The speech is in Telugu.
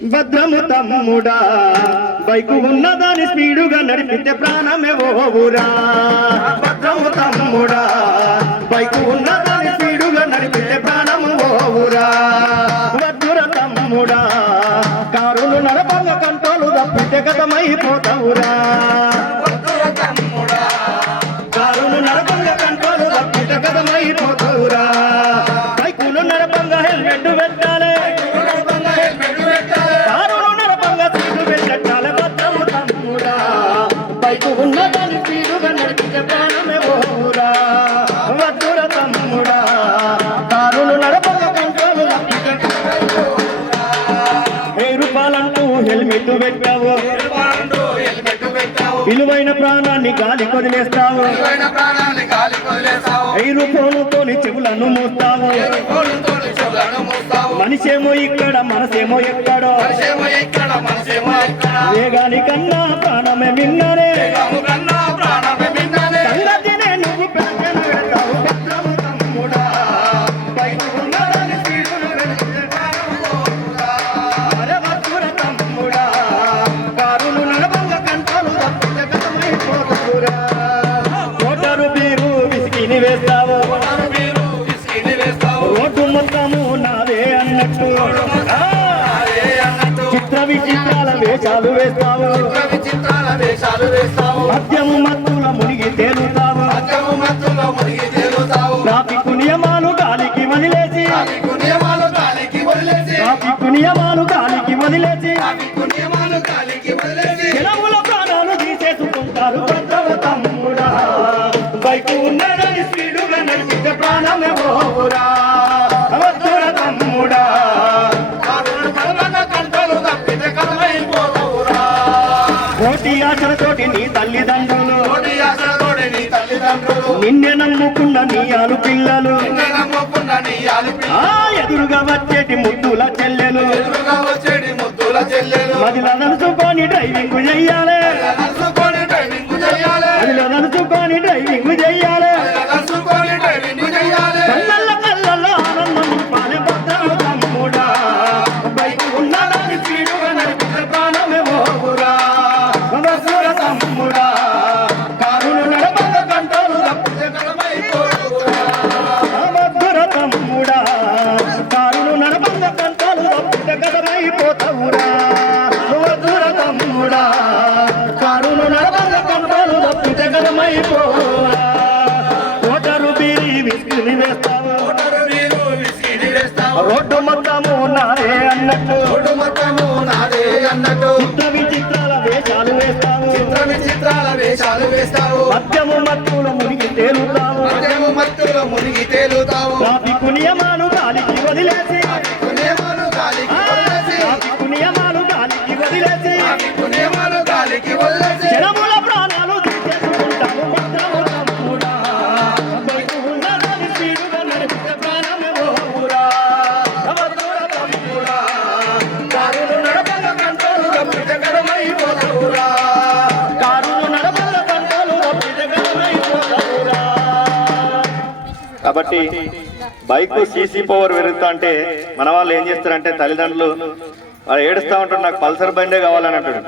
భద్రము తమ్ముడా బైకు ఉన్నదాని స్పీడుగా నడిపితే ప్రాణమే ఓవురా. భద్రము తమ్ముడా బైకు ఉన్నదాని స్పీడుగా నడిపితే ప్రాణము ఓవురా. భద్ర తమ్ముడా కారులు నడపంగా కంట్రోలు తప్పితే గతమైపోతావురా. కారులు నడపంగా కంట్రోలు తప్పితే గతమైపోతావురా. బైకులు నడపంగా హెల్మెట్ పెట్టాలి. బైకు ఉన్నదాని స్పీడుగా నడిపితే ప్రాణమే ఓవురా. వద్దుర తమ్ముడా కారులు నడపంగా కంట్రోలు రూపాయలంటూ హెల్మెట్ పెట్టావు. విలువైన ప్రాణాన్ని గాలి కొదిలేస్తావు. రూపాయలతోని చెవులను మూస్తావు. మనిషేమో ఇక్కడ మనసేమో ఎక్కడో. వేగానికన్నా ప్రాణమే విన్నానే. సంగతినే నువ్వు పెంచన పెడతావు. భద్రము తమ్ముడా బైకు ఉన్నదాని స్పీడును పెంచితే ప్రాణము ఓవురా. అరే వద్దుర తమ్ముడా కారులు నడపంగా కంట్రోలు తప్పితే గతమైపోతావురా. మోటారు బీరు విసికిని వేస్తావు. రోడ్డు మొత్తము నాదే అన్నట్టు. చిత్ర విచిత్రాల వేషాలు వేస్తావు. మద్యము మత్తుల మునిగి తేలుతావు. ట్రాఫిక్ నియమాలు గాలికి వదిలేసి. ట్రాఫిక్ నియమాలు గాలికి వదిలేసి జనముల ప్రాణాలు తీసేసుకుంటారు. భద్రము తమ్ముడా బైకు ఉన్నదని స్పీడుగా నడిపితే ప్రాణమే ఓవురా. వద్దుర తమ్ముడా కోటి ఆశలతోటి నీ తల్లిదండ్రులు. నిన్నే నమ్ముకున్న నీ ఆలు పిల్లలు. ఎదురుగా వచ్చేటి ముద్దుల చెల్లెలు. మదిలో నడుచుకొని డ్రైవింగ్ చెయ్యాలి. మదిలో నడుచుకొని డ్రైవింగ్ చెయ్యాలి. కళ్ళల్లో కళ్ళల్లో ఆనందం పాలే. భద్రము తమ్ముడా బైకు ఉన్నదాని స్పీడుగా నడిపితే ప్రాణమే ఓవురా. వద్దుర తమ్ముడా కారులు నడపంగా కంట్రోలు తప్పితే గతమైపోతావురా. వద్దుర తమ్ముడా కారులు నడపంగా కంట్రోలు తప్పితే గతమైపోతావురా. వద్దుర తమ్ముడా కారులు నడపంగా కంట్రోలు తప్పితే గతమైపోవురా. మోటారు బీరి విసికిని వేస్తావు. రోడ్డు మొత్తము నాదే అన్నట్టు. చిత్ర విచిత్రాల వేషాలు వేస్తావు. మద్యము మత్తుల మునిగి తేలుతావు. ట్రాఫిక్ నియమాలు గాలికి వదిలేసి. ట్రాఫిక్ నియమాలు గాలికి వదిలేసి జనముల ప్రాణాలు తీసేసుకుంటావు. భద్రము తమ్ముడా బైకు ఉన్నదాని స్పీడుగా నడిపితే ప్రాణమే ఓవురా. వద్దుర తమ్ముడా కారులు నడపంగా కంట్రోలు తప్పితే గతమైపోతావురా. కారులు నడపంగా కంట్రోలు తప్పితే గతమైపోతావురా. కాబట్టి బైక్ సీసీ పవర్ పెరుగుతా అంటే మన వాళ్ళు ఏం చేస్తారంటే తల్లిదండ్రులు వాళ్ళు ఏడుస్తూ ఉంటారు, నాకు పల్సర్ బండే కావాలని అంటాడు.